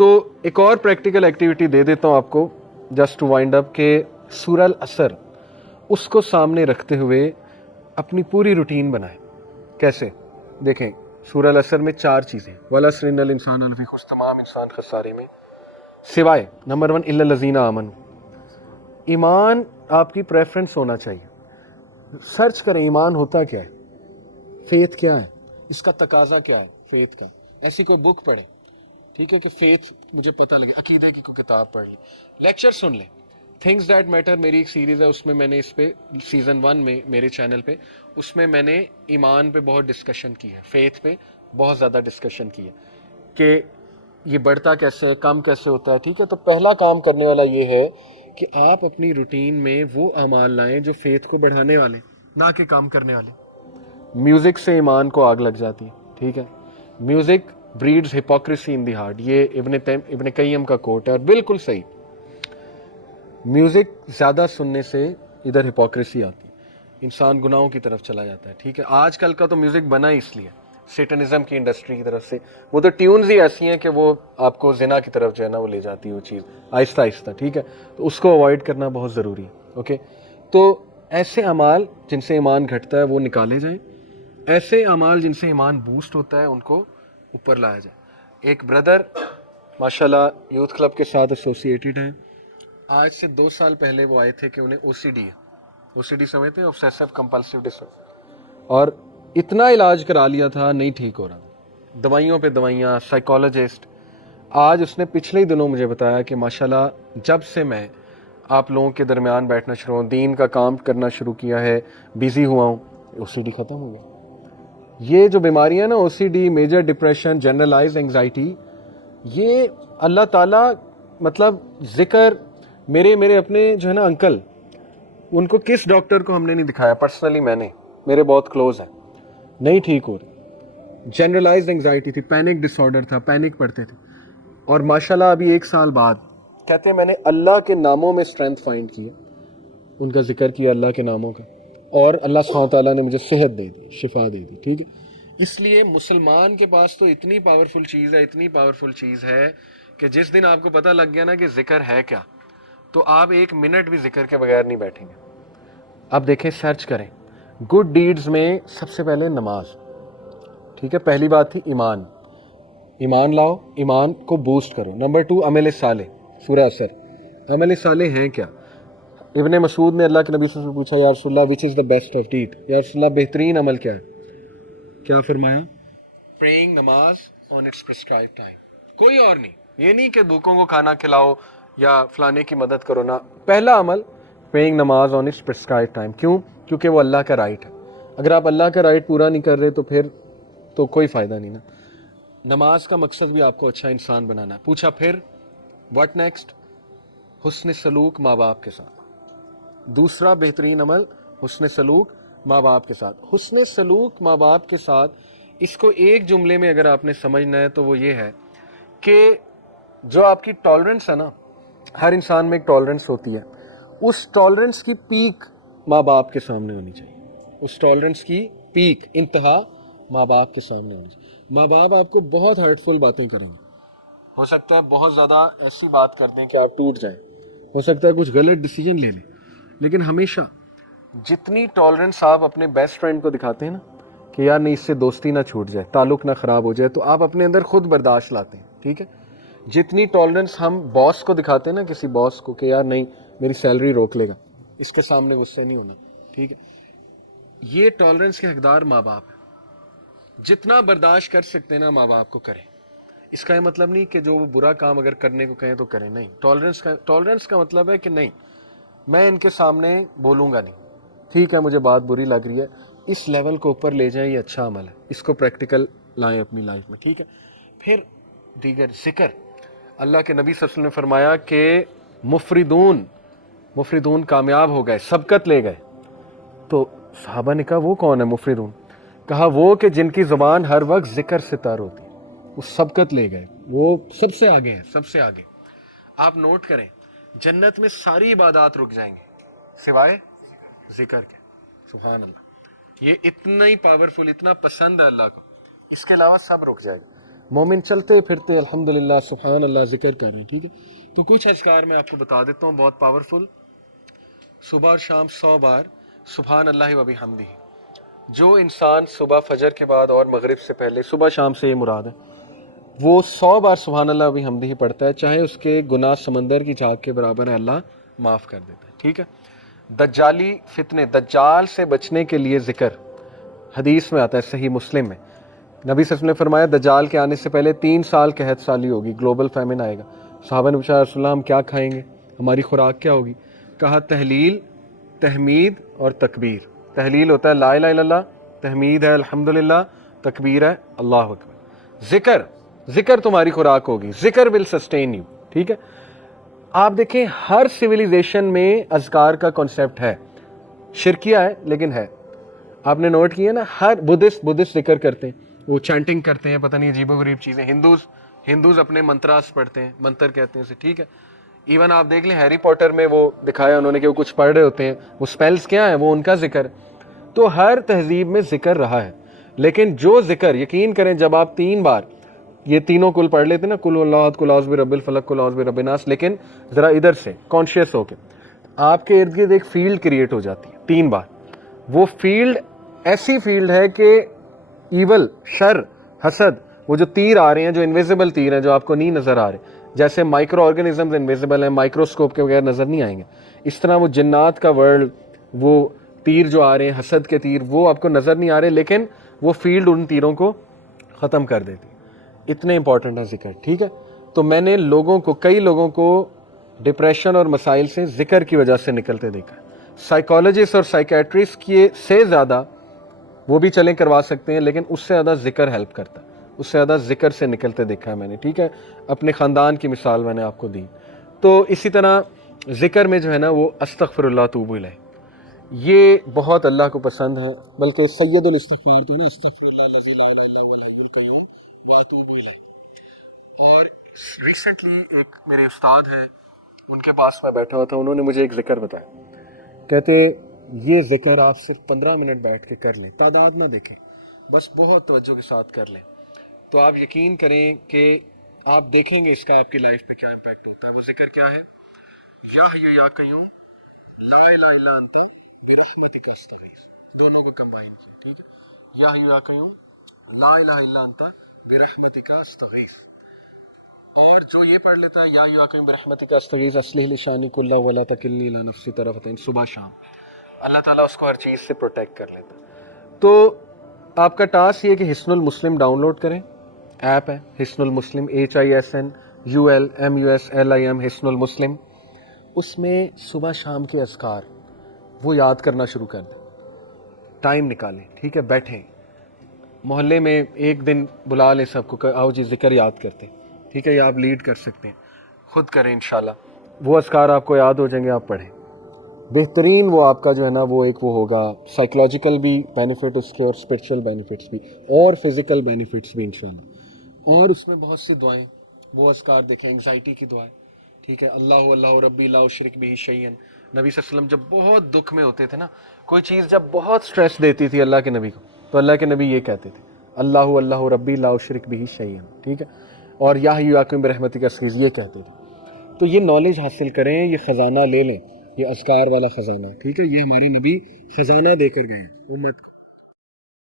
تو ایک اور پریکٹیکل ایکٹیویٹی دے دیتا ہوں آپ کو جسٹ ٹو وائنڈ اپ کہ سورہ العصر اس کو سامنے رکھتے ہوئے اپنی پوری روٹین بنائیں. کیسے؟ دیکھیں سورہ العصر میں 4 چیزیں، والعصر ان الانسان لفی خسر، تمام انسان خسارے میں، سوائے نمبر 1 الا الذین آمنوا. ایمان آپ کی پریفرنس ہونا چاہیے. سرچ کریں ایمان ہوتا کیا ہے، فیتھ کیا ہے، اس کا تقاضا کیا ہے فیتھ کا. ایسی کوئی بک پڑھیں، ٹھیک ہے، کہ فیتھ مجھے پتہ لگے، عقیدے کی کوئی کتاب پڑھ لیں، لیکچر سن لیں. تھنگز دیٹ میٹر میری ایک سیریز ہے، اس میں میں نے اس پہ سیزن 1 میں میرے چینل پہ، اس میں میں نے ایمان پہ بہت ڈسکشن کی ہے، فیتھ پہ بہت زیادہ ڈسکشن کی ہے کہ یہ بڑھتا کیسے ہے، کم کیسے ہوتا ہے. ٹھیک ہے، تو پہلا کام کرنے والا یہ ہے کہ آپ اپنی روٹین میں وہ اعمال لائیں جو فیتھ کو بڑھانے والے، نہ کہ کام کرنے والے. میوزک سے ایمان کو آگ لگ جاتی ہے. ٹھیک ہے، music breeds hypocrisy in the heart, یہ ابن قیم کا کوٹ ہے اور بالکل صحیح. میوزک زیادہ سننے سے ادھر ہپوکریسی آتی ہے، انسان گناہوں کی طرف چلا جاتا ہے. ٹھیک ہے، آج کل کا تو میوزک بنا ہی اس لیے سیٹنزم کی انڈسٹری کی طرف سے، وہ تو ٹیونز ہی ایسی ہیں کہ وہ آپ کو زنا کی طرف جو ہے نا وہ لے جاتی ہے وہ چیز آہستہ آہستہ. ٹھیک ہے، تو اس کو اوائڈ کرنا بہت ضروری ہے. اوکے، تو ایسے اعمال جن سے ایمان گھٹتا ہے وہ نکالے جائیں، ایسے اعمال جن سے ایمان بوسٹ ہوتا ہے ان کو اوپر لایا جائے. ایک بردر ماشاءاللہ یوتھ کلب کے ساتھ ایسوسیٹیڈ ہیں. آج سے 2 سال پہلے وہ آئے تھے کہ انہیں او سی ڈی ہے، او سی ڈی سمجھتے ہیں، obsessive compulsive disorder، اور اتنا علاج کرا لیا تھا نہیں ٹھیک ہو رہا، دوائیوں پہ دوائیاں، سائیکالوجسٹ. آج اس نے پچھلے ہی دنوں مجھے بتایا کہ ماشاءاللہ جب سے میں آپ لوگوں کے درمیان بیٹھنا شروع ہوں، دین کا کام کرنا شروع کیا ہے، بیزی ہوا ہوں، او سی ڈی ختم ہو گیا. یہ جو بیماریاں نا، O C D, major depression, generalized anxiety, یہ اللہ تعالیٰ مطلب ذکر میرے اپنے جو ہے نا انکل، ان کو کس ڈاکٹر کو ہم نے نہیں دکھایا، پرسنلی میں نے، میرے بہت کلوز ہیں، نہیں ٹھیک ہو رہی. جنرلائز انگزائٹی تھی، پینک ڈس آرڈر تھا، پینک پڑتے تھے. اور ماشاءاللہ ابھی 1 سال بعد کہتے ہیں میں نے اللہ کے ناموں میں اسٹرینتھ فائنڈ کی ہے، ان کا ذکر کیا اللہ کے ناموں کا، اور اللہ سبحانہ تعالیٰ نے مجھے صحت دے دی، شفا دے دی. ٹھیک ہے، اس لیے مسلمان کے پاس تو اتنی پاورفل چیز ہے، اتنی پاورفل چیز ہے کہ جس دن آپ کو پتہ لگ گیا نا کہ ذکر ہے کیا، تو آپ 1 منٹ بھی ذکر کے بغیر نہیں بیٹھیں گے. اب دیکھیں، سرچ کریں گڈ ڈیڈز میں سب سے پہلے نماز. ٹھیک ہے، پہلی بات تھی ایمان، ایمان لاؤ، ایمان کو بوسٹ کرو. نمبر 2 عمل صالح، سورہ عصر. عمل صالح ہیں کیا؟ ابن مسعود نے اللہ کے نبی صلی اللہ علیہ وسلم سے پوچھا یا رسول اللہ وچ از دا بیسٹ آف ڈیڈ، یا رسول اللہ بہترین عمل کیا ہے؟ کیا فرمایا؟ پریئنگ، نماز آن اٹس پرسکرائبڈ ٹائم. کوئی اور نہیں. یہ نہیں کہ بھوکوں کو کھانا کھلاؤ یا فلانے کی مدد کرو، نہ. پہلا عمل پریئنگ نماز آن اٹس پرسکرائبڈ ٹائم. کیوں؟ کیونکہ وہ اللہ کا رائٹ ہے. اگر آپ اللہ کا رائٹ پورا نہیں کر رہے تو پھر تو کوئی فائدہ نہیں نا. نماز کا مقصد بھی آپ کو اچھا انسان بنانا ہے. پوچھا پھر واٹ نیکسٹ؟ حسن سلوک ماں باپ کے ساتھ. دوسرا بہترین عمل حسن سلوک ماں باپ کے ساتھ. حسن سلوک ماں باپ کے ساتھ، اس کو ایک جملے میں اگر آپ نے سمجھنا ہے تو وہ یہ ہے کہ جو آپ کی ٹالرنس ہے نا، ہر انسان میں ایک ٹالرنس ہوتی ہے، اس ٹالرنس کی پیک ماں باپ کے سامنے ہونی چاہیے. اس ٹالرنس کی پیک، انتہا ماں باپ کے سامنے ہونی چاہیے. ماں باپ آپ کو بہت ہرٹفل باتیں کریں گے، ہو سکتا ہے بہت زیادہ ایسی بات کر دیں کہ آپ ٹوٹ جائیں، ہو سکتا ہے کچھ غلط ڈیسیجن لے لیں، لیکن ہمیشہ جتنی ٹالرنس آپ اپنے بیسٹ فرینڈ کو دکھاتے ہیں نا کہ یار نہیں اس سے دوستی نہ چھوٹ جائے، تعلق نہ خراب ہو جائے، تو آپ اپنے اندر خود برداشت لاتے ہیں. ٹھیک ہے، جتنی ٹالرنس ہم باس کو دکھاتے ہیں نا، کسی باس کو، کہ یار نہیں میری سیلری روک لے گا، اس کے سامنے غصے نہیں ہونا. ٹھیک ہے، یہ ٹالرنس کے حقدار ماں باپ ہیں. جتنا برداشت کر سکتے ہیں نا ماں باپ کو کریں. اس کا یہ مطلب نہیں کہ جو وہ برا کام اگر کرنے کو کہیں تو کریں، نہیں. ٹالرنس کا مطلب ہے کہ نہیں میں ان کے سامنے بولوں گا نہیں. ٹھیک ہے، مجھے بات بری لگ رہی ہے، اس لیول کو اوپر لے جائیں، یہ اچھا عمل ہے، اس کو پریکٹیکل لائیں اپنی لائف میں. ٹھیک ہے، پھر دیگر ذکر. اللہ کے نبی صلی اللہ علیہ وسلم نے فرمایا کہ مفردون کامیاب ہو گئے، سبقت لے گئے. تو صحابہ نے کہا وہ کون ہے مفردون؟ کہا وہ کہ جن کی زبان ہر وقت ذکر سے تر ہوتی ہے، وہ سبقت لے گئے، وہ سب سے آگے ہیں، سب سے آگے. آپ نوٹ کریں، جنت میں ساری عبادات رک جائیں گے سوائے ذکر کے. سبحان اللہ، یہ اتنا ہی پاورفل، اتنا پسند ہے اللہ کو، اس کے علاوہ سب رک جائے گا. مومن چلتے پھرتے الحمدللہ سبحان اللہ ذکر کر رہے ہیں، ٹھیک ہے. تو کچھ اذکار میں آپ کو بتا دیتا ہوں بہت پاورفل. صبح اور شام 100 بار سبحان اللہ و بحمدہ. جو انسان صبح فجر کے بعد اور مغرب سے پہلے، صبح شام سے یہ مراد ہے، وہ 100 بار سبحان اللہ و بحمدہ ہی پڑھتا ہے، چاہے اس کے گناہ سمندر کی جھاگ کے برابر ہے، اللہ معاف کر دیتا ہے. ٹھیک ہے. دجالی فتنے، دجال سے بچنے کے لیے ذکر حدیث میں آتا ہے صحیح مسلم میں. نبی صلی اللہ علیہ وسلم نے فرمایا دجال کے آنے سے پہلے 3 سال قحط سالی ہوگی، گلوبل فیمن آئے گا. صحابہ نے پوچھا رسول اللہ ہم کیا کھائیں گے، ہماری خوراک کیا ہوگی؟ کہا تحلیل، تحمید اور تکبیر. تحلیل ہوتا ہے لا الہ الا اللہ، تحمید ہے الحمدللہ، تکبیر ہے اللہ اکبر. ذکر تمہاری خوراک ہوگی، ذکر ول سسٹین یو. ٹھیک ہے. آپ دیکھیں ہر سویلائزیشن میں اذکار کا کنسیپٹ ہے، شرکیہ ہے لیکن ہے. آپ نے نوٹ کیا نا، ہر بدھسٹ ذکر کرتے ہیں، وہ چینٹنگ کرتے ہیں، پتہ نہیں عجیب و غریب چیزیں. ہندوز اپنے منتراس پڑھتے ہیں، منتر کہتے ہیں اسے. ٹھیک ہے. ایون آپ دیکھ لیں ہیری پوٹر میں وہ دکھایا انہوں نے کہ وہ کچھ پڑھ رہے ہوتے ہیں، وہ سپیلز کیا ہیں، وہ ان کا ذکر. تو ہر تہذیب میں ذکر رہا ہے، لیکن جو ذکر یقین کریں جب آپ 3 بار یہ تینوں کل پڑھ لیتے نا، کل اللہ احد، کل اعوذ برب الفلق، کل اعوذ برب الناس، لیکن ذرا ادھر سے کانشیس ہو کے آپ کے ارد گرد ایک فیلڈ کریٹ ہو جاتی ہے 3 بار. وہ فیلڈ ایسی فیلڈ ہے کہ ایول، شر، حسد، وہ جو تیر آ رہے ہیں، جو انویزیبل تیر ہیں جو آپ کو نہیں نظر آ رہے، جیسے مائکرو آرگنزمز انویزیبل ہیں، مائکروسکوپ کے بغیر نظر نہیں آئیں گے، اس طرح وہ جنات کا ورلڈ، وہ تیر جو آ رہے ہیں حسد کے تیر، وہ آپ کو نظر نہیں آ رہے، لیکن وہ فیلڈ ان تیروں کو ختم کر دیتی. اتنے امپورٹنٹ ہے ذکر. ٹھیک ہے. تو میں نے کئی لوگوں کو ڈپریشن اور مسائل سے ذکر کی وجہ سے نکلتے دیکھا ہے. سائیکالوجسٹ اور سائیکیٹرسٹ سے زیادہ وہ بھی چلیں کروا سکتے ہیں، لیکن اس سے زیادہ ذکر ہیلپ کرتا ہے، اس سے زیادہ ذکر سے نکلتے دیکھا ہے میں نے. ٹھیک ہے. اپنے خاندان کی مثال میں نے آپ کو دی. تو اسی طرح ذکر میں جو ہے نا وہ استغفر اللہ توب الیہ، یہ بہت اللہ کو پسند ہے. بلکہ سید الاستغفار تو نا استغفر اللہ الذی لا الہ الا هو الحی القیوم واتوب الیہ. اور ریسنٹلی ایک میرے استاد ہے، ان کے پاس میں بیٹھا ہوا تھا، انہوں نے مجھے ایک ذکر بتایا. کہتے یہ ذکر آپ صرف 15 منٹ بیٹھ کے کر لیں، تعداد نہ دیکھیں، بس بہت توجہ کے ساتھ کر لیں، تو آپ یقین کریں کہ آپ دیکھیں گے اس کا آپ کی لائف پہ کیا امپیکٹ ہوتا ہے. وہ ذکر کیا ہے؟ یا حی یا قیوم لا الہ الا انت برحمتک استغیث. دونوں کو کمبائن کیا. ٹھیک ہے. یا حی یا قیوم لا الہ الا انت برحمتک استغیث. اور جو یہ پڑھ لیتا ہے یا حی یا قیوم برحمتک استغیث اصلح لی شانی کلہ ولا تکلنی الی نفسی طرفتین، صبح شام اللہ تعالیٰ اس کو ہر چیز سے پروٹیکٹ کر لیتا ہے. تو آپ کا ٹاسک یہ کہ حصن المسلم ڈاؤن لوڈ کریں. ایپ ہے حصن المسلم، HISNULMUSLIM، حصن المسلم. اس میں صبح شام کے اذکار وہ یاد کرنا شروع کر دیں. ٹائم نکالیں. ٹھیک ہے. بیٹھیں محلے میں ایک دن بلا لیں سب کو کہ آؤ جی ذکر یاد کرتے ہیں. ٹھیک ہے. یہ آپ لیڈ کر سکتے ہیں، خود کریں انشاءاللہ. وہ اذکار آپ کو یاد ہو جائیں گے، آپ پڑھیں. بہترین وہ آپ کا جو ہے نا وہ ایک وہ ہوگا سائیکولوجیکل بھی بینیفٹ اس کے، اور اسپرچل بینیفٹس بھی، اور فزیکل بینیفٹس بھی انشاءاللہ. اور اس میں بہت سی دعائیں، وہ اذکار دیکھیں، انگزائٹی کی دعائیں. ٹھیک ہے. اللہ ربی لا اشرک بہ شیئا. نبی صلی اللہ علیہ وسلم جب بہت دکھ میں ہوتے تھے نا، کوئی چیز جب بہت سٹریس دیتی تھی اللہ کے نبی کو، تو اللہ کے نبی یہ کہتے تھے اللہ ربی لا اشرک بہ شیئا. ٹھیک ہے. اور یا حی یا قیوم برحمتک استغیث یہ کہتے تھے. تو یہ نالج حاصل کریں، یہ خزانہ لے لیں، یہ اذکار والا خزانہ. ٹھیک ہے. یہ ہمارے نبی خزانہ دے کر گئے ہیں امت کو.